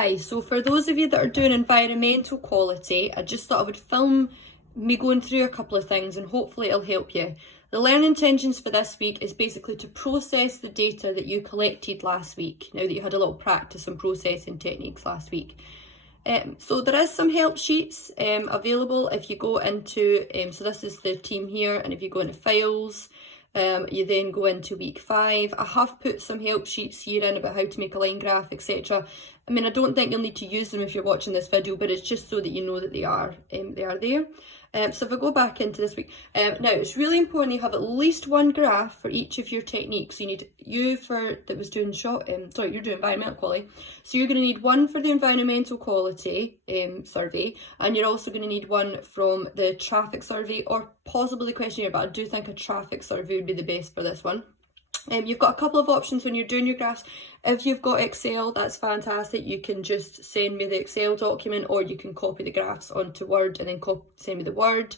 Hi, so for those of you that are doing environmental quality, I just thought I would film me going through a couple of things and hopefully it'll help you. The learning intentions for this week is basically to process the data that you collected last week, now that you had a little practice on processing techniques last week. So there is some help sheets available if you go into, so this is the team here, and if you go into files, you then go into week 5. I have put some help sheets here in about how to make a line graph, etc. I mean, I don't think you'll need to use them if you're watching this video, but it's just so that you know that they are there. So if I go back into this week, now it's really important you have at least one graph for each of your techniques. You need you're doing environmental quality. So you're going to need one for the environmental quality survey, and you're also going to need one from the traffic survey or possibly the questionnaire, but I do think a traffic survey would be the best for this one. You've got a couple of options when you're doing your graphs. If you've got Excel, that's fantastic. You can just send me the Excel document, or you can copy the graphs onto Word and then send me the Word.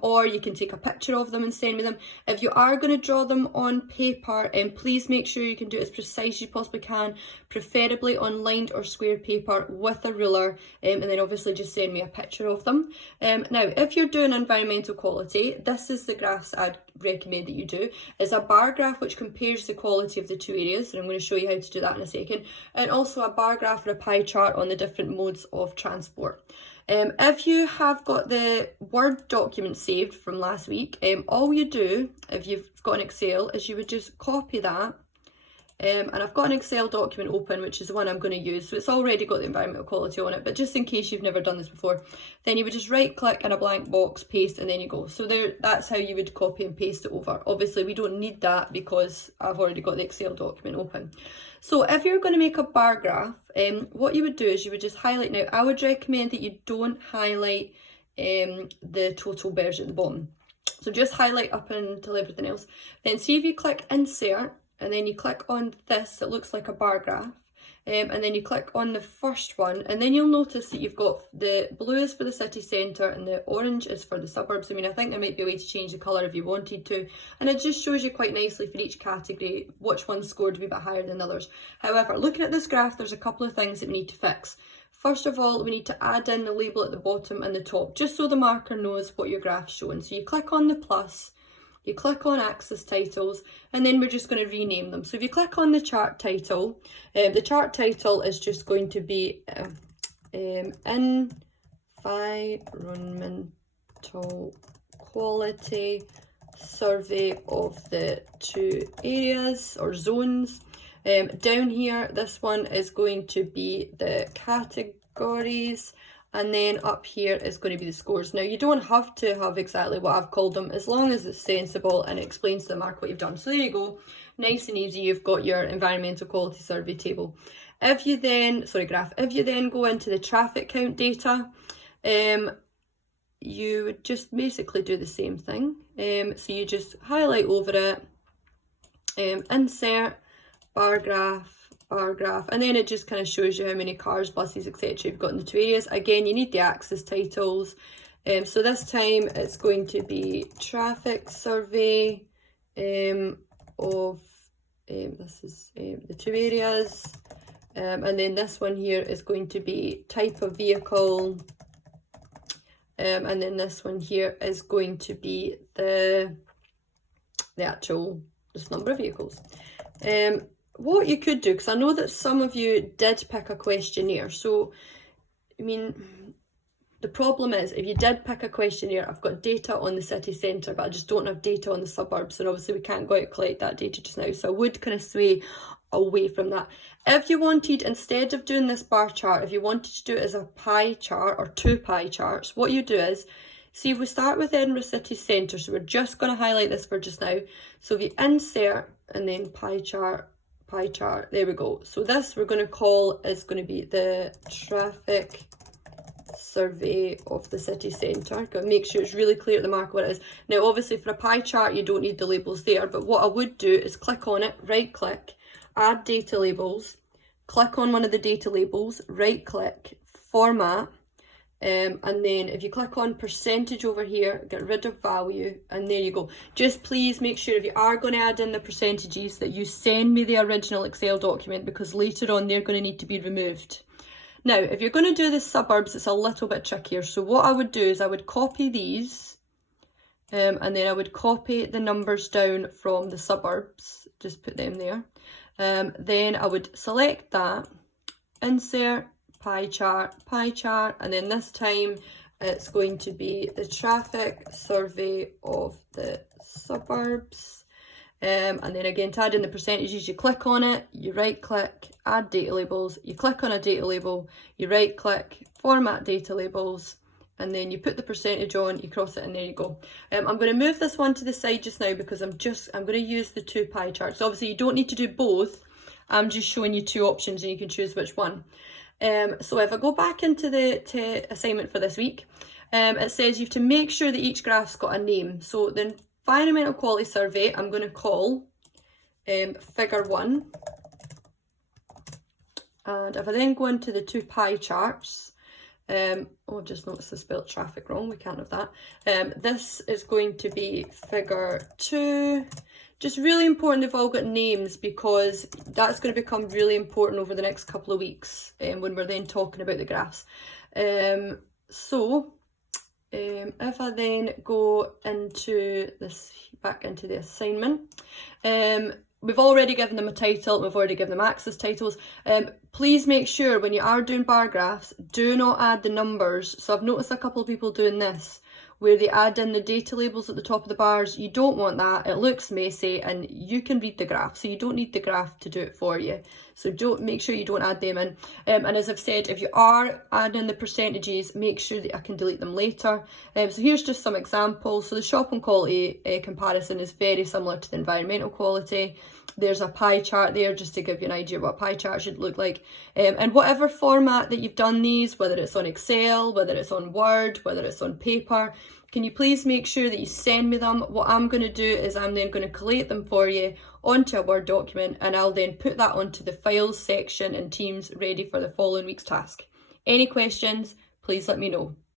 Or you can take a picture of them and send me them. If you are going to draw them on paper, please make sure you can do it as precise as you possibly can, preferably on lined or square paper with a ruler, and then obviously just send me a picture of them. Now, if you're doing environmental quality, this is the graphs I'd recommend that you do. It's a bar graph which compares the quality of the two areas, and I'm going to show you how to do that in a second, and also a bar graph or a pie chart on the different modes of transport. If you have got the Word document saved from last week, all you do, if you've got an Excel, is you would just copy that. And I've got an Excel document open, which is the one I'm going to use. So it's already got the environmental quality on it, but just in case you've never done this before, then you would just right click in a blank box, paste, and then you go. So that's how you would copy and paste it over. Obviously, we don't need that because I've already got the Excel document open. So if you're going to make a bar graph, what you would do is you would just highlight. Now, I would recommend that you don't highlight the total bears at the bottom. So just highlight up until everything else. Then see if you click insert, and then you click on this, it looks like a bar graph, and then you click on the first one, and then you'll notice that you've got the blue is for the city centre and the orange is for the suburbs. I mean, I think there might be a way to change the colour if you wanted to, and it just shows you quite nicely for each category which one scored a wee bit higher than others. However, looking at this graph, there's a couple of things that we need to fix. First of all, we need to add in the label at the bottom and the top, just so the marker knows what your graph's showing. So you click on the plus, you click on axis titles, and then we're just going to rename them. So if you click on the chart title, the chart title is just going to be Environmental Quality Survey of the two areas or zones. Down here, this one is going to be the categories, and then up here is going to be the scores. Now, you don't have to have exactly what I've called them, as long as it's sensible and it explains to the mark what you've done. So there you go, nice and easy, you've got your environmental quality survey table. If you then, if you then go into the traffic count data, you would just basically do the same thing. So you just highlight over it, insert, bar graph, and then it just kind of shows you how many cars, buses, etc. you've got in the two areas. Again, you need the axis titles. So this time it's going to be traffic survey of this is the two areas, and then this one here is going to be type of vehicle, and then this one here is going to be the actual just number of vehicles. What you could do, because I know that some of you did pick a questionnaire, so I mean, the problem is if you did pick a questionnaire, I've got data on the city centre, but I just don't have data on the suburbs, and obviously we can't go out and collect that data just now, so I would kind of sway away from that. If you wanted, instead of doing this bar chart, if you wanted to do it as a pie chart or two pie charts, what you do is, see, if we start with Edinburgh City Centre, so we're just going to highlight this for just now, so if you insert and then pie chart, there we go. So this we're going to call is going to be the traffic survey of the city centre. Got to make sure it's really clear at the mark what it is. Now, obviously for a pie chart you don't need the labels there, but what I would do is click on it, right click, add data labels, click on one of the data labels, right click, format, and then if you click on percentage over here, get rid of value, and there you go. Just please make sure if you are going to add in the percentages that you send me the original Excel document, because later on they're going to need to be removed. Now, if you're going to do the suburbs, it's a little bit trickier. So what I would do is I would copy these and then I would copy the numbers down from the suburbs, just put them there. Then I would select that, insert pie chart, and then this time it's going to be the traffic survey of the suburbs. And then again, to add in the percentages, you click on it, you right click, add data labels, you click on a data label, you right click, format data labels, and then you put the percentage on, you cross it, and there you go. I'm going to move this one to the side just now because I'm going to use the 2 pie charts. Obviously you don't need to do both, I'm just showing you 2 options and you can choose which one. So if I go back into the assignment for this week, it says you have to make sure that each graph's got a name. So the environmental quality survey, I'm going to call figure 1. And if I then go into the 2 pie charts, I've just noticed I spelled traffic wrong, we can't have that. This is going to be figure 2. Just really important they've all got names because that's going to become really important over the next couple of weeks when we're then talking about the graphs. If I then go into this, back into the assignment, we've already given them a title, we've already given them axis titles. Please make sure when you are doing bar graphs, do not add the numbers. So I've noticed a couple of people doing this, where they add in the data labels at the top of the bars. You don't want that, it looks messy, and you can read the graph, so you don't need the graph to do it for you. So make sure you don't add them in. And as I've said, if you are adding the percentages, make sure that I can delete them later. So here's just some examples. So the shopping quality comparison is very similar to the environmental quality. There's a pie chart there just to give you an idea of what a pie chart should look like. And whatever format that you've done these, whether it's on Excel, whether it's on Word, whether it's on paper, can you please make sure that you send me them? What I'm going to do is I'm then going to collate them for you onto a Word document, and I'll then put that onto the files section in Teams ready for the following week's task. Any questions, please let me know.